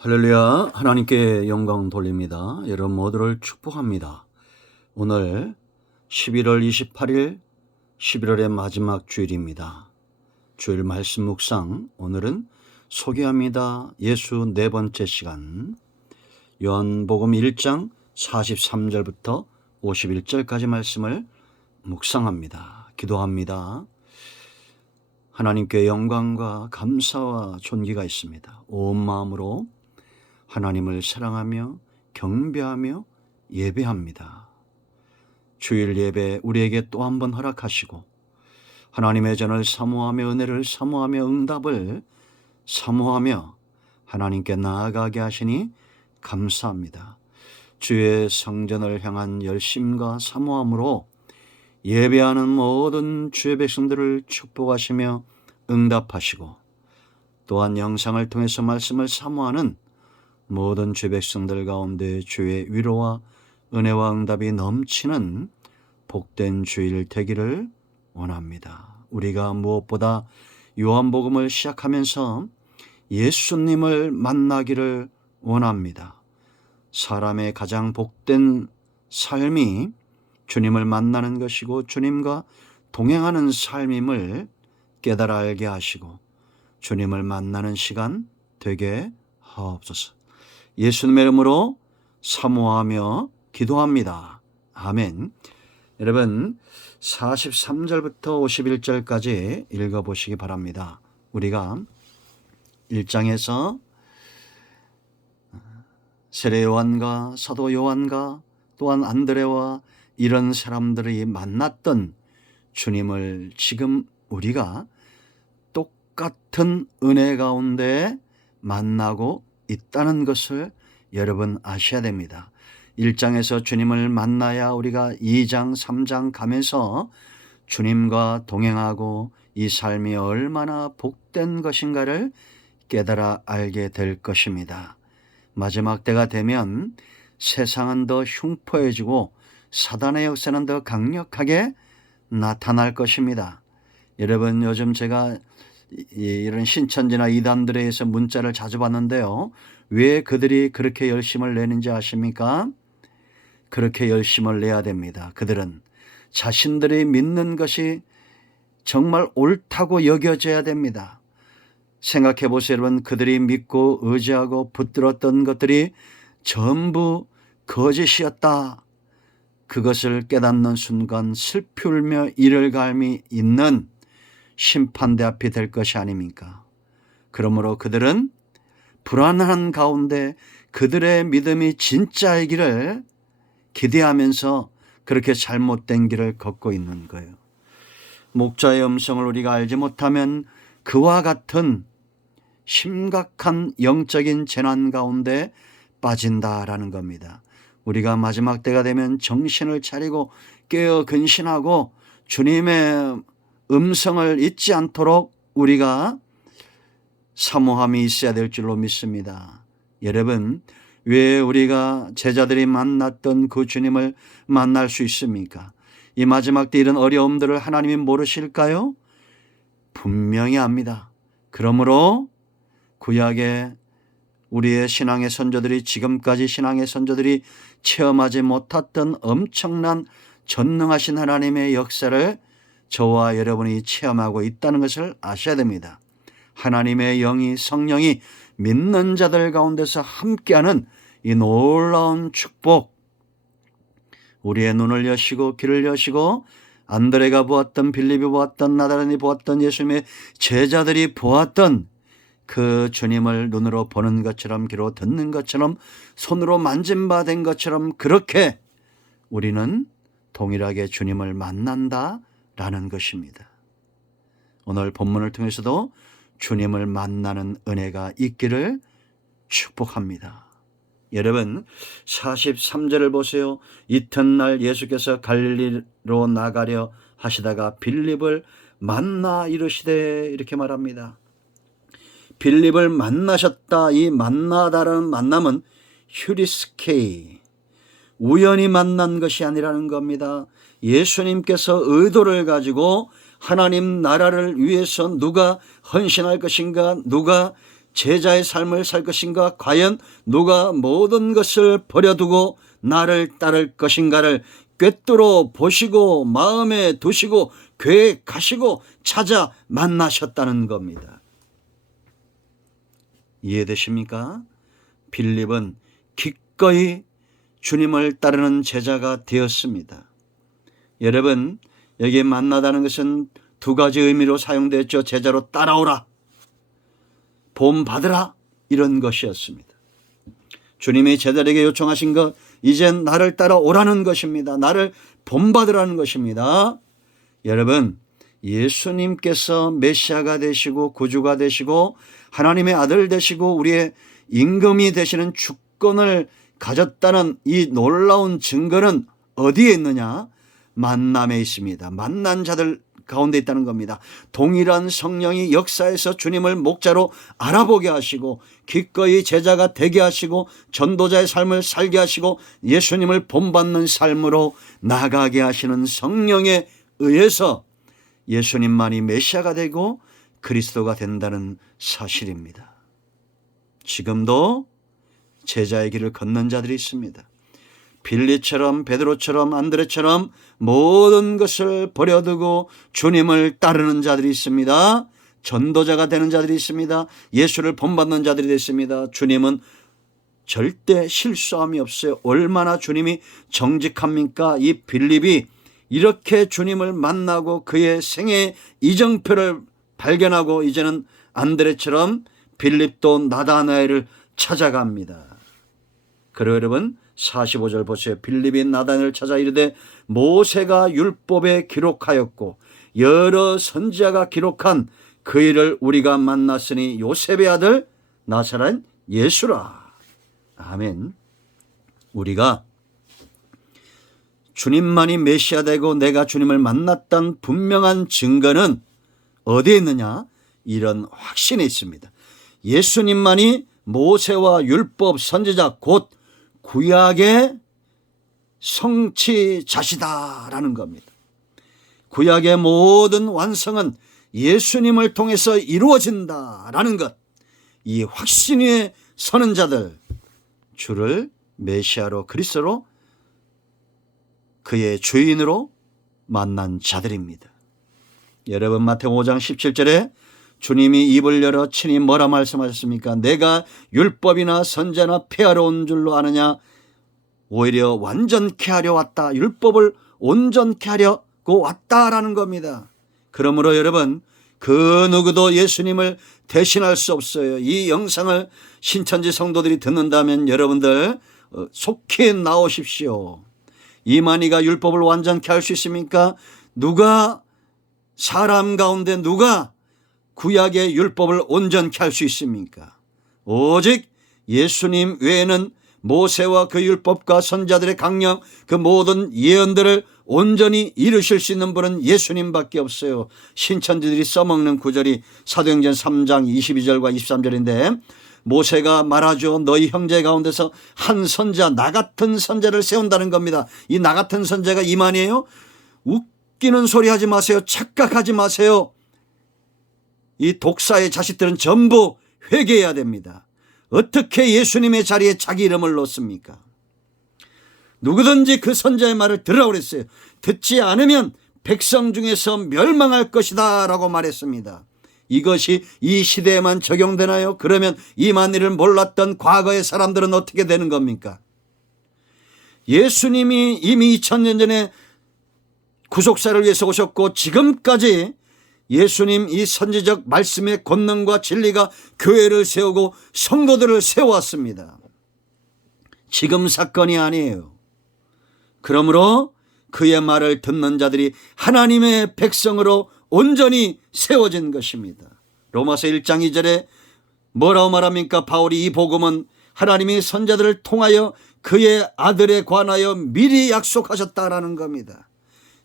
할렐루야. 하나님께 영광 돌립니다. 여러분 모두를 축복합니다. 오늘 11월 28일 11월의 마지막 주일입니다. 주일 말씀 묵상, 오늘은 소개합니다. 예수 네 번째 시간, 요한복음 1장 43절부터 51절까지 말씀을 묵상합니다. 기도합니다. 하나님께 영광과 감사와 존귀가 있습니다. 온 마음으로 하나님을 사랑하며 경배하며 예배합니다. 주일 예배 우리에게 또 한 번 허락하시고 하나님의 전을 사모하며 은혜를 사모하며 응답을 사모하며 하나님께 나아가게 하시니 감사합니다. 주의 성전을 향한 열심과 사모함으로 예배하는 모든 주의 백성들을 축복하시며 응답하시고 또한 영상을 통해서 말씀을 사모하는 모든 주의 백성들 가운데 주의 위로와 은혜와 응답이 넘치는 복된 주일 되기를 원합니다. 우리가 무엇보다 요한복음을 시작하면서 예수님을 만나기를 원합니다. 사람의 가장 복된 삶이 주님을 만나는 것이고 주님과 동행하는 삶임을 깨달아 알게 하시고 주님을 만나는 시간 되게 하옵소서. 예수님의 이름으로 사모하며 기도합니다. 아멘. 여러분 43절부터 51절까지 읽어보시기 바랍니다. 우리가 1장에서 세례 요한과 사도 요한과 또한 안드레와 이런 사람들이 만났던 주님을 지금 우리가 똑같은 은혜 가운데 만나고 있다는 것을 여러분 아셔야 됩니다. 1장에서 주님을 만나야 우리가 2장, 3장 가면서 주님과 동행하고 이 삶이 얼마나 복된 것인가를 깨달아 알게 될 것입니다. 마지막 때가 되면 세상은 더 흉포해지고 사단의 역사는 더 강력하게 나타날 것입니다. 여러분 요즘 제가 이런 신천지나 이단들에 의해서 문자를 자주 받는데요. 왜 그들이 그렇게 열심을 내는지 아십니까? 그렇게 열심을 내야 됩니다. 그들은 자신들이 믿는 것이 정말 옳다고 여겨져야 됩니다. 생각해 보세요. 여러분, 그들이 믿고 의지하고 붙들었던 것들이 전부 거짓이었다. 그것을 깨닫는 순간 슬피 울며 이를 갈미 있는 심판대 앞이 될 것이 아닙니까? 그러므로 그들은 불안한 가운데 그들의 믿음이 진짜이기를 기대하면서 그렇게 잘못된 길을 걷고 있는 거예요. 목자의 음성을 우리가 알지 못하면 그와 같은 심각한 영적인 재난 가운데 빠진다라는 겁니다. 우리가 마지막 때가 되면 정신을 차리고 깨어 근신하고 주님의 음성을 잊지 않도록 우리가 사모함이 있어야 될 줄로 믿습니다. 여러분, 왜 우리가 제자들이 만났던 그 주님을 만날 수 있습니까? 이 마지막 때 이런 어려움들을 하나님이 모르실까요? 분명히 압니다. 그러므로 구약의 우리의 신앙의 선조들이 지금까지 신앙의 선조들이 체험하지 못했던 엄청난 전능하신 하나님의 역사를 저와 여러분이 체험하고 있다는 것을 아셔야 됩니다. 하나님의 영이 성령이 믿는 자들 가운데서 함께하는 이 놀라운 축복, 우리의 눈을 여시고 귀를 여시고 안드레가 보았던, 빌립이 보았던, 나다란이 보았던, 예수님의 제자들이 보았던 그 주님을 눈으로 보는 것처럼 귀로 듣는 것처럼 손으로 만진 바 된 것처럼 그렇게 우리는 동일하게 주님을 만난다라는 것입니다. 오늘 본문을 통해서도 주님을 만나는 은혜가 있기를 축복합니다. 여러분 43절을 보세요. 이튿날 예수께서 갈릴리로 나가려 하시다가 빌립을 만나 이르시되 이렇게 말합니다. 빌립을 만나셨다. 이 만나다라는 만남은 휴리스케이, 우연히 만난 것이 아니라는 겁니다. 예수님께서 의도를 가지고 하나님 나라를 위해서 누가 헌신할 것인가, 누가 제자의 삶을 살 것인가? 과연 누가 모든 것을 버려두고 나를 따를 것인가를 꿰뚫어 보시고 마음에 두시고 계획하시고 찾아 만나셨다는 겁니다. 이해되십니까? 빌립은 기꺼이 주님을 따르는 제자가 되었습니다. 여러분, 여기에 만나다는 것은 두 가지 의미로 사용되었죠. 제자로 따라오라, 본받으라, 이런 것이었습니다. 주님이 제자에게 요청하신 것, 이젠 나를 따라오라는 것입니다. 나를 본받으라는 것입니다. 여러분, 예수님께서 메시아가 되시고 구주가 되시고 하나님의 아들 되시고 우리의 임금이 되시는 주권을 가졌다는 이 놀라운 증거는 어디에 있느냐? 만남에 있습니다. 만난 자들 가운데 있다는 겁니다. 동일한 성령이 역사에서 주님을 목자로 알아보게 하시고 기꺼이 제자가 되게 하시고 전도자의 삶을 살게 하시고 예수님을 본받는 삶으로 나가게 하시는 성령에 의해서 예수님만이 메시아가 되고 그리스도가 된다는 사실입니다. 지금도 제자의 길을 걷는 자들이 있습니다. 빌립처럼 베드로처럼 안드레처럼 모든 것을 버려두고 주님을 따르는 자들이 있습니다. 전도자가 되는 자들이 있습니다. 예수를 본받는 자들이 있습니다. 주님은 절대 실수함이 없어요. 얼마나 주님이 정직합니까? 이 빌립이 이렇게 주님을 만나고 그의 생애 이정표를 발견하고 이제는 안드레처럼 빌립도 나다나엘을 찾아갑니다. 그리고 여러분 45절 보세요. 빌립이 나다나엘을 찾아 이르되 모세가 율법에 기록하였고 여러 선지자가 기록한 그 일을 우리가 만났으니 요셉의 아들 나사렛 예수라. 아멘. 우리가 주님만이 메시아 되고 내가 주님을 만났던 분명한 증거는 어디에 있느냐? 이런 확신에 있습니다. 예수님만이 모세와 율법 선지자 곧 구약의 성취자시다라는 겁니다. 구약의 모든 완성은 예수님을 통해서 이루어진다라는 것, 이 확신 위에 서는 자들, 주를 메시아로 그리스도로 그의 주인으로 만난 자들입니다. 여러분 마태복음 5장 17절에 주님이 입을 열어 친히 뭐라 말씀하셨습니까? 내가 율법이나 선지자나 폐하러 온 줄로 아느냐? 오히려 완전케 하려 왔다. 율법을 온전케 하려고 왔다라는 겁니다. 그러므로 여러분 그 누구도 예수님을 대신할 수 없어요. 이 영상을 신천지 성도들이 듣는다면 여러분들 속히 나오십시오. 이만희가 율법을 완전케 할 수 있습니까? 누가 사람 가운데 누가 구약의 율법을 온전케 할 수 있습니까? 오직 예수님 외에는 모세와 그 율법과 선지자들의 강령 그 모든 예언들을 온전히 이루실 수 있는 분은 예수님밖에 없어요. 신천지들이 써먹는 구절이 사도행전 3장 22절과 23절인데 모세가 말하죠. 너희 형제 가운데서 한 선지자 나 같은 선지자를 세운다는 겁니다. 이 나 같은 선지자가 이만이에요. 웃기는 소리 하지 마세요. 착각하지 마세요. 이 독사의 자식들은 전부 회개해야 됩니다. 어떻게 예수님의 자리에 자기 이름을 놓습니까? 누구든지 그 선지자의 말을 들으라고 그랬어요. 듣지 않으면 백성 중에서 멸망할 것이다 라고 말했습니다. 이것이 이 시대에만 적용되나요? 그러면 이만희를 몰랐던 과거의 사람들은 어떻게 되는 겁니까? 예수님이 이미 2000년 전에 구속사를 위해서 오셨고 지금까지 예수님 이 선지적 말씀의 권능과 진리가 교회를 세우고 성도들을 세워왔습니다. 지금 사건이 아니에요. 그러므로 그의 말을 듣는 자들이 하나님의 백성으로 온전히 세워진 것입니다. 로마서 1장 2절에 뭐라고 말합니까? 바울이 이 복음은 하나님이 선자들을 통하여 그의 아들에 관하여 미리 약속하셨다라는 겁니다.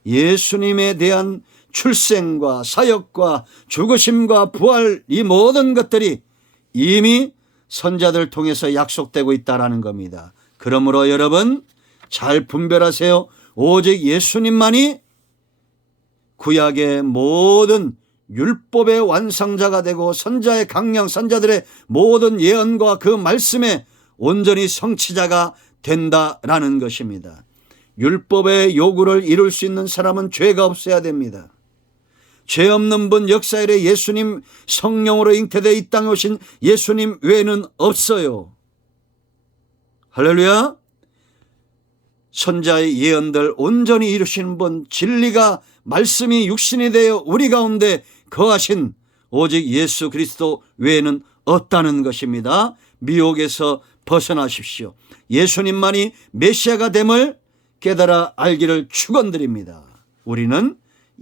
예수님에 대한 출생과 사역과 죽으심과 부활 이 모든 것들이 이미 선자들 통해서 약속되고 있다라는 겁니다. 그러므로 여러분 잘 분별하세요. 오직 예수님만이 구약의 모든 율법의 완성자가 되고 선자의 강령, 선자들의 모든 예언과 그 말씀에 온전히 성취자가 된다라는 것입니다. 율법의 요구를 이룰 수 있는 사람은 죄가 없어야 됩니다. 죄 없는 분, 역사 이래 예수님 성령으로 잉태되어 이 땅에 오신 예수님 외에는 없어요. 할렐루야. 선자의 예언들 온전히 이루시는 분, 진리가 말씀이 육신이 되어 우리 가운데 거하신 오직 예수 그리스도 외에는 없다는 것입니다. 미혹에서 벗어나십시오. 예수님만이 메시아가 됨을 깨달아 알기를 축원드립니다. 우리는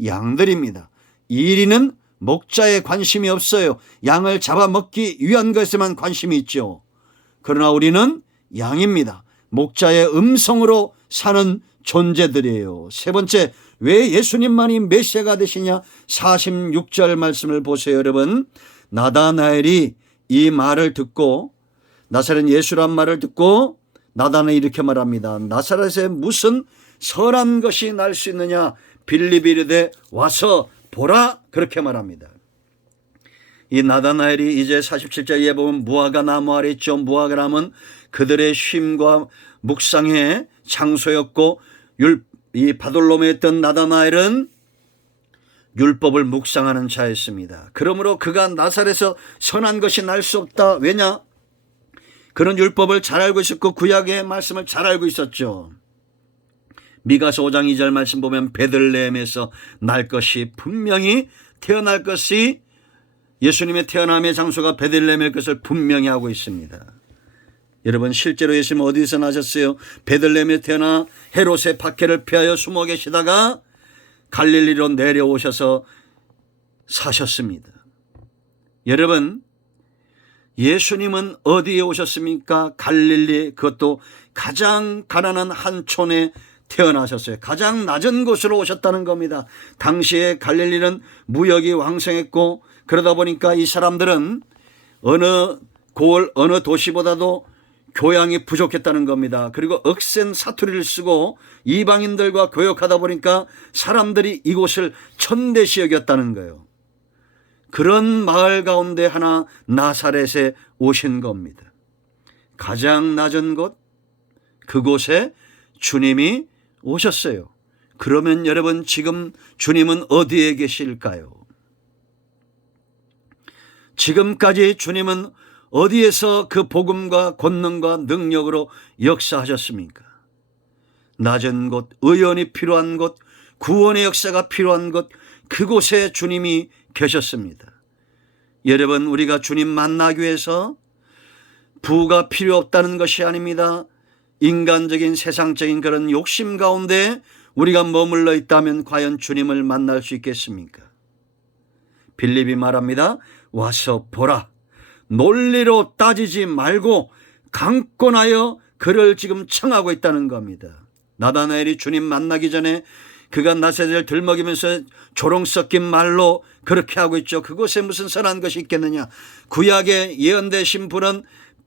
양들입니다. 이리는 목자에 관심이 없어요. 양을 잡아먹기 위한 것에만 관심이 있죠. 그러나 우리는 양입니다. 목자의 음성으로 사는 존재들이에요. 세 번째, 왜 예수님만이 메시아가 되시냐? 46절 말씀을 보세요. 여러분, 나다나엘이 이 말을 듣고, 나사렛 예수란 말을 듣고 나다나엘이 이렇게 말합니다. 나사렛에 무슨 선한 것이 날 수 있느냐? 빌립이 이르되 와서 보라, 그렇게 말합니다. 이 나다나엘이 이제 47절에 보면 무화과 나무 아래 있죠. 무화과 나무는 그들의 쉼과 묵상의 장소였고, 이 바돌롬에 있던 나다나엘은 율법을 묵상하는 자였습니다. 그러므로 그가 나사렛에서 선한 것이 날 수 없다. 왜냐? 그런 율법을 잘 알고 있었고 구약의 말씀을 잘 알고 있었죠. 미가서 5장 2절 말씀 보면 베들레헴에서 날 것이 분명히 태어날 것이, 예수님의 태어남의 장소가 베들레헴일 것을 분명히 하고 있습니다. 여러분, 실제로 예수님 어디서 나셨어요? 베들레헴에 태어나 헤롯의 박해를 피하여 숨어 계시다가 갈릴리로 내려오셔서 사셨습니다. 여러분, 예수님은 어디에 오셨습니까? 갈릴리, 그것도 가장 가난한 한 촌에 태어나셨어요. 가장 낮은 곳으로 오셨다는 겁니다. 당시에 갈릴리는 무역이 왕성했고, 그러다 보니까 이 사람들은 어느 도시보다도 교양이 부족했다는 겁니다. 그리고 억센 사투리를 쓰고 이방인들과 교역하다 보니까 사람들이 이곳을 천대시 여겼다는 거예요. 그런 마을 가운데 하나 나사렛에 오신 겁니다. 가장 낮은 곳, 그곳에 주님이 오셨어요. 그러면 여러분, 지금 주님은 어디에 계실까요? 지금까지 주님은 어디에서 그 복음과 권능과 능력으로 역사하셨습니까? 낮은 곳, 의원이 필요한 곳, 구원의 역사가 필요한 곳, 그곳에 주님이 계셨습니다. 여러분, 우리가 주님 만나기 위해서 부가 필요 없다는 것이 아닙니다. 인간적인 세상적인 그런 욕심 가운데 우리가 머물러 있다면 과연 주님을 만날 수 있겠습니까? 빌립이 말합니다. 와서 보라. 논리로 따지지 말고 강권하여 그를 지금 청하고 있다는 겁니다. 나다나엘이 주님 만나기 전에 그가 나사렛을 들먹이면서 조롱 섞인 말로 그렇게 하고 있죠. 그곳에 무슨 선한 것이 있겠느냐? 구약에 예언되신 분은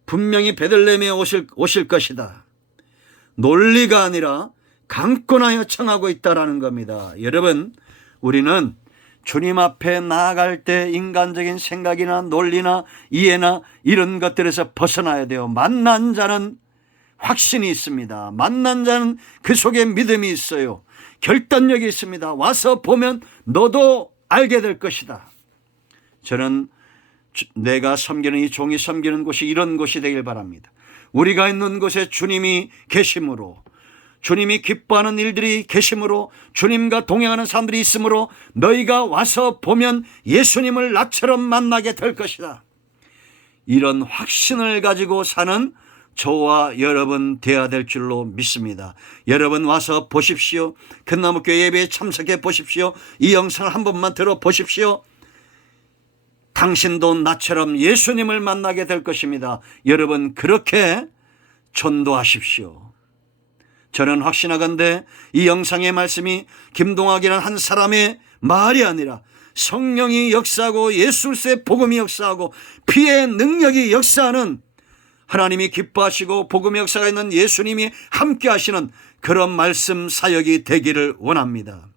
분명히 베들레헴에 오실 것이다. 논리가 아니라 강권하여 청하고 있다라는 겁니다. 여러분, 우리는 주님 앞에 나아갈 때 인간적인 생각이나 논리나 이해나 이런 것들에서 벗어나야 돼요. 만난 자는 확신이 있습니다. 만난 자는 그 속에 믿음이 있어요. 결단력이 있습니다. 와서 보면 너도 알게 될 것이다. 저는 내가 섬기는 이 종이 섬기는 곳이 이런 곳이 되길 바랍니다. 우리가 있는 곳에 주님이 계심으로, 주님이 기뻐하는 일들이 계심으로, 주님과 동행하는 사람들이 있으므로 너희가 와서 보면 예수님을 나처럼 만나게 될 것이다. 이런 확신을 가지고 사는 저와 여러분 되어야 될 줄로 믿습니다. 여러분 와서 보십시오. 큰나무교회 예배에 참석해 보십시오. 이 영상을 한 번만 들어보십시오. 당신도 나처럼 예수님을 만나게 될 것입니다. 여러분 그렇게 전도하십시오. 저는 확신하건대 이 영상의 말씀이 김동학이라는 한 사람의 말이 아니라 성령이 역사하고 예수의 복음이 역사하고 피의 능력이 역사하는, 하나님이 기뻐하시고 복음의 역사가 있는 예수님이 함께 하시는 그런 말씀 사역이 되기를 원합니다.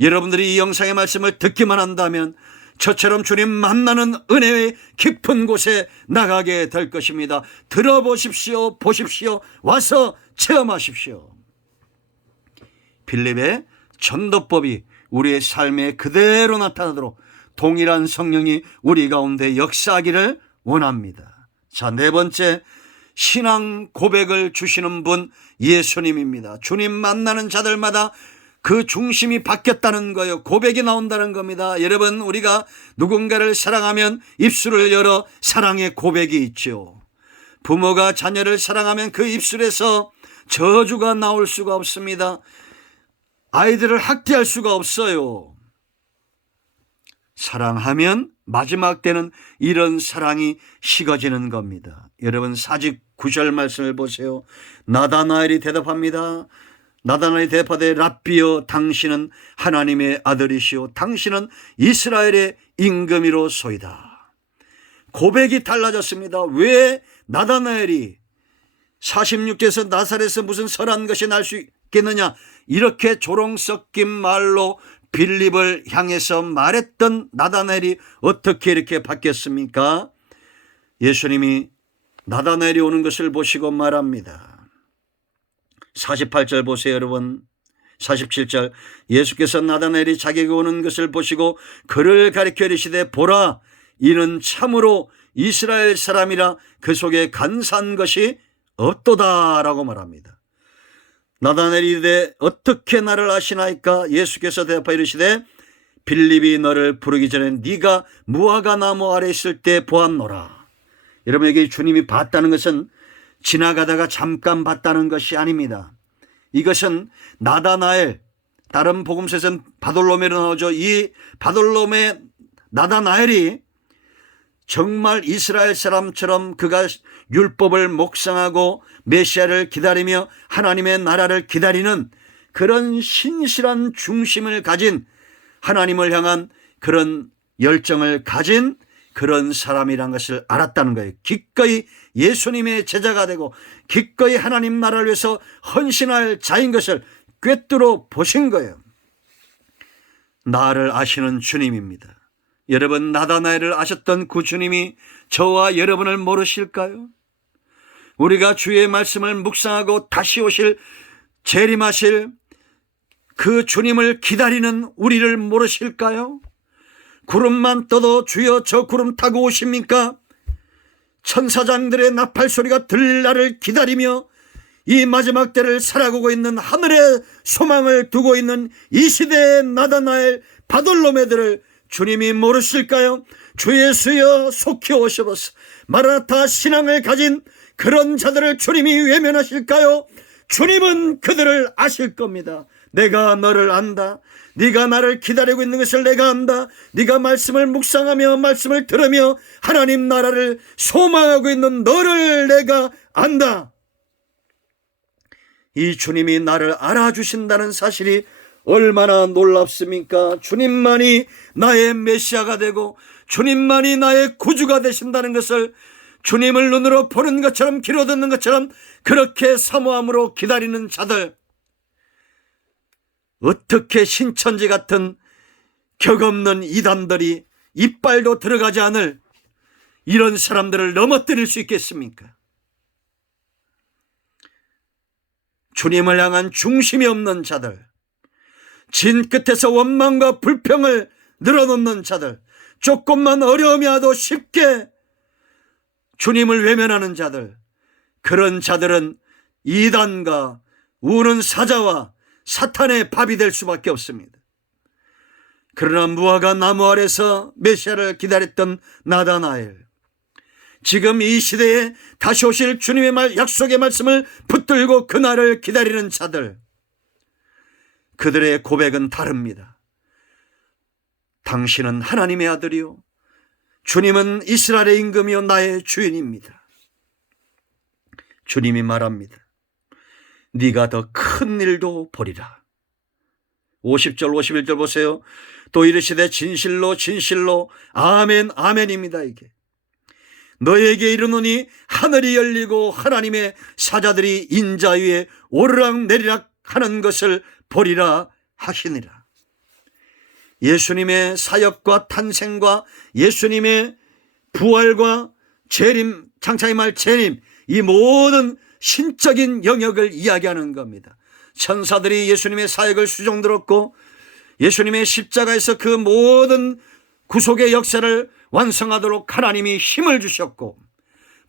여러분들이 이 영상의 말씀을 듣기만 한다면 저처럼 주님 만나는 은혜의 깊은 곳에 나가게 될 것입니다. 들어보십시오. 보십시오. 와서 체험하십시오. 빌립의 전도법이 우리의 삶에 그대로 나타나도록 동일한 성령이 우리 가운데 역사하기를 원합니다. 자, 네 번째, 신앙 고백을 주시는 분 예수님입니다. 주님 만나는 자들마다 그 중심이 바뀌었다는 거예요. 고백이 나온다는 겁니다. 여러분, 우리가 누군가를 사랑하면 입술을 열어 사랑의 고백이 있죠. 부모가 자녀를 사랑하면 그 입술에서 저주가 나올 수가 없습니다. 아이들을 학대할 수가 없어요. 사랑하면 마지막 때는 이런 사랑이 식어지는 겁니다. 여러분, 49절 말씀을 보세요. 나다나엘이 대답합니다. 나다나엘이 대답하되 랍비여, 당신은 하나님의 아들이시오, 당신은 이스라엘의 임금이로소이다. 고백이 달라졌습니다. 왜 나다나엘이 46제에서 나사렛에서 무슨 선한 것이 날 수 있겠느냐, 이렇게 조롱 섞인 말로 빌립을 향해서 말했던 나다나엘이 어떻게 이렇게 바뀌었습니까? 예수님이 나다나엘이 오는 것을 보시고 말합니다. 48절 보세요, 여러분. 47절, 예수께서 나다나엘이 자기에게 오는 것을 보시고 그를 가리켜 이르시되 보라, 이는 참으로 이스라엘 사람이라 그 속에 간사한 것이 없도다라고 말합니다. 나다나엘이 이르되 어떻게 나를 아시나이까? 예수께서 대답하여 이르시되 빌립이 너를 부르기 전에 네가 무화과 나무 아래 있을 때 보았노라. 여러분, 여기 주님이 봤다는 것은 지나가다가 잠깐 봤다는 것이 아닙니다. 이것은 나다나엘, 다른 복음서에서는 바돌로메로 나오죠. 이 바돌로메 나다나엘이 정말 이스라엘 사람처럼 그가 율법을 묵상하고 메시아를 기다리며 하나님의 나라를 기다리는 그런 신실한 중심을 가진, 하나님을 향한 그런 열정을 가진 그런 사람이란 것을 알았다는 거예요. 기꺼이 예수님의 제자가 되고 기꺼이 하나님 나라를 위해서 헌신할 자인 것을 꿰뚫어 보신 거예요. 나를 아시는 주님입니다. 여러분, 나다나엘을 아셨던 그 주님이 저와 여러분을 모르실까요? 우리가 주의 말씀을 묵상하고 다시 오실, 재림하실 그 주님을 기다리는 우리를 모르실까요? 구름만 떠도 주여 저 구름 타고 오십니까? 천사장들의 나팔 소리가 들릴 날을 기다리며 이 마지막 때를 살아가고 있는, 하늘에 소망을 두고 있는 이 시대의 나다나엘, 바돌로메들을 주님이 모르실까요? 주 예수여 속히 오셔서 마라나타 신앙을 가진 그런 자들을 주님이 외면하실까요? 주님은 그들을 아실 겁니다. 내가 너를 안다. 네가 나를 기다리고 있는 것을 내가 안다. 네가 말씀을 묵상하며 말씀을 들으며 하나님 나라를 소망하고 있는 너를 내가 안다. 이 주님이 나를 알아주신다는 사실이 얼마나 놀랍습니까? 주님만이 나의 메시아가 되고 주님만이 나의 구주가 되신다는 것을 주님을 눈으로 보는 것처럼 귀로 듣는 것처럼 그렇게 사모함으로 기다리는 자들, 어떻게 신천지 같은 격없는 이단들이 이빨도 들어가지 않을 이런 사람들을 넘어뜨릴 수 있겠습니까? 주님을 향한 중심이 없는 자들, 진 끝에서 원망과 불평을 늘어놓는 자들, 조금만 어려움이 와도 쉽게 주님을 외면하는 자들, 그런 자들은 이단과 우는 사자와 사탄의 밥이 될 수밖에 없습니다. 그러나 무화과 나무 아래서 메시아를 기다렸던 나다나엘, 지금 이 시대에 다시 오실 주님의 약속의 말씀을 붙들고 그날을 기다리는 자들, 그들의 고백은 다릅니다. 당신은 하나님의 아들이요, 주님은 이스라엘의 임금이요 나의 주인입니다. 주님이 말합니다. 네가 더 큰 일도 보리라. 50절 51절 보세요. 또 이르시되 진실로 진실로 아멘 아멘입니다. 이게 너에게 이르노니 하늘이 열리고 하나님의 사자들이 인자 위에 오르락 내리락 하는 것을 보리라 하시니라. 예수님의 사역과 탄생과 예수님의 부활과 재림, 장차의 말 재림, 이 모든 신적인 영역을 이야기하는 겁니다. 천사들이 예수님의 사역을 수종들었고 예수님의 십자가에서 그 모든 구속의 역사를 완성하도록 하나님이 힘을 주셨고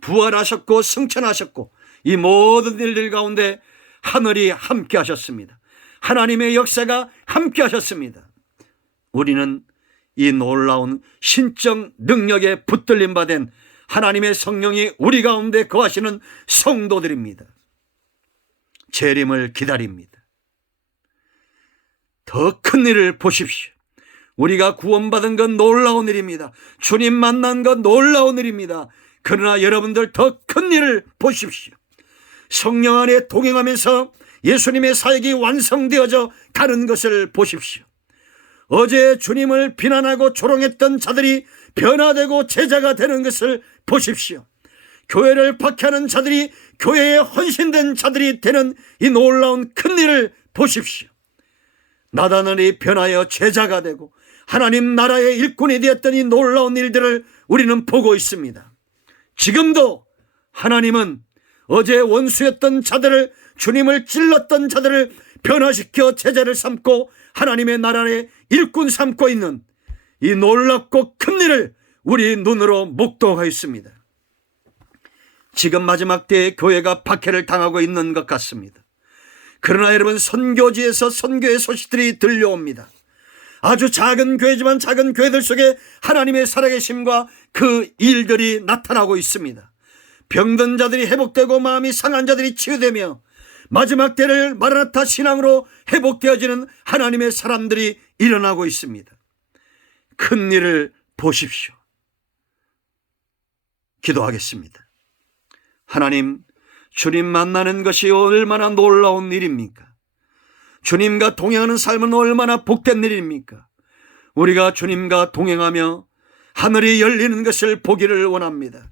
부활하셨고 승천하셨고 이 모든 일들 가운데 하늘이 함께 하셨습니다. 하나님의 역사가 함께 하셨습니다. 우리는 이 놀라운 신적 능력에 붙들림 받은 하나님의 성령이 우리 가운데 거하시는 성도들입니다. 재림을 기다립니다. 더 큰 일을 보십시오. 우리가 구원받은 건 놀라운 일입니다. 주님 만난 건 놀라운 일입니다. 그러나 여러분들 더 큰 일을 보십시오. 성령 안에 동행하면서 예수님의 사역이 완성되어져 가는 것을 보십시오. 어제 주님을 비난하고 조롱했던 자들이 변화되고 제자가 되는 것을 보십시오. 교회를 박해하는 자들이 교회에 헌신된 자들이 되는 이 놀라운 큰 일을 보십시오. 나다나엘이 변하여 제자가 되고 하나님 나라의 일꾼이 되었던 이 놀라운 일들을 우리는 보고 있습니다. 지금도 하나님은 어제 원수였던 자들을, 주님을 찔렀던 자들을 변화시켜 제자를 삼고 하나님의 나라의 일꾼 삼고 있는 이 놀랍고 큰 일을 우리 눈으로 목도하였습니다. 지금 마지막 때에 교회가 박해를 당하고 있는 것 같습니다. 그러나 여러분, 선교지에서 선교의 소식들이 들려옵니다. 아주 작은 교회지만 작은 교회들 속에 하나님의 살아계심과 그 일들이 나타나고 있습니다. 병든 자들이 회복되고 마음이 상한 자들이 치유되며 마지막 때를 마라나타 신앙으로 회복되어지는 하나님의 사람들이 일어나고 있습니다. 큰 일을 보십시오. 기도하겠습니다. 하나님, 주님 만나는 것이 얼마나 놀라운 일입니까? 주님과 동행하는 삶은 얼마나 복된 일입니까? 우리가 주님과 동행하며 하늘이 열리는 것을 보기를 원합니다.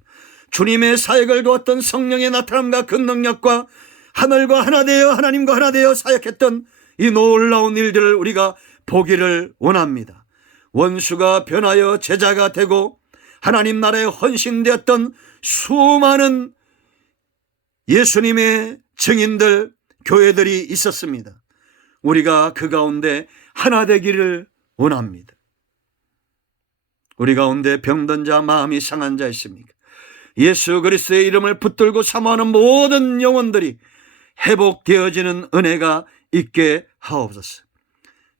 주님의 사역을 도왔던 성령의 나타남과 그 능력과 하늘과 하나 되어 하나님과 하나 되어 사역했던 이 놀라운 일들을 우리가 보기를 원합니다. 원수가 변하여 제자가 되고 하나님 나라에 헌신되었던 수많은 예수님의 증인들, 교회들이 있었습니다. 우리가 그 가운데 하나 되기를 원합니다. 우리 가운데 병든 자, 마음이 상한 자 있습니까? 예수 그리스도의 이름을 붙들고 사모하는 모든 영혼들이 회복되어지는 은혜가 있게 하옵소서.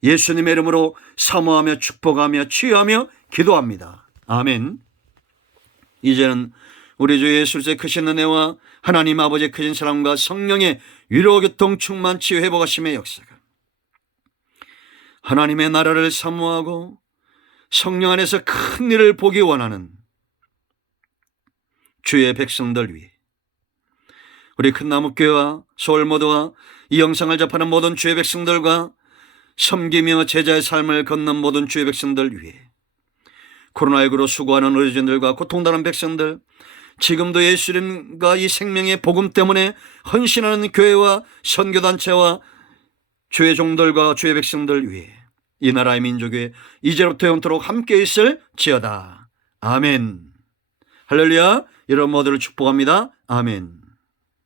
예수님의 이름으로 사모하며 축복하며 치유하며 기도합니다. 아멘. 이제는 우리 주 예수 그리스도의 크신 은혜와 하나님 아버지의 크신 사랑과 성령의 위로 교통 충만 치유 회복하심의 역사가 하나님의 나라를 사모하고 성령 안에서 큰 일을 보기 원하는 주의 백성들 위해, 우리 큰나무교회와 서울모두와 이 영상을 접하는 모든 주의 백성들과 섬기며 제자의 삶을 걷는 모든 주의 백성들 위해, 코로나19로 수고하는 의료진들과 고통당하는 백성들, 지금도 예수님과 이 생명의 복음 때문에 헌신하는 교회와 선교단체와 주의 종들과 주의 백성들 위해 이 나라의 민족에 이제부터 영원토록 함께 있을지어다. 아멘. 할렐루야. 여러분 모두를 축복합니다. 아멘.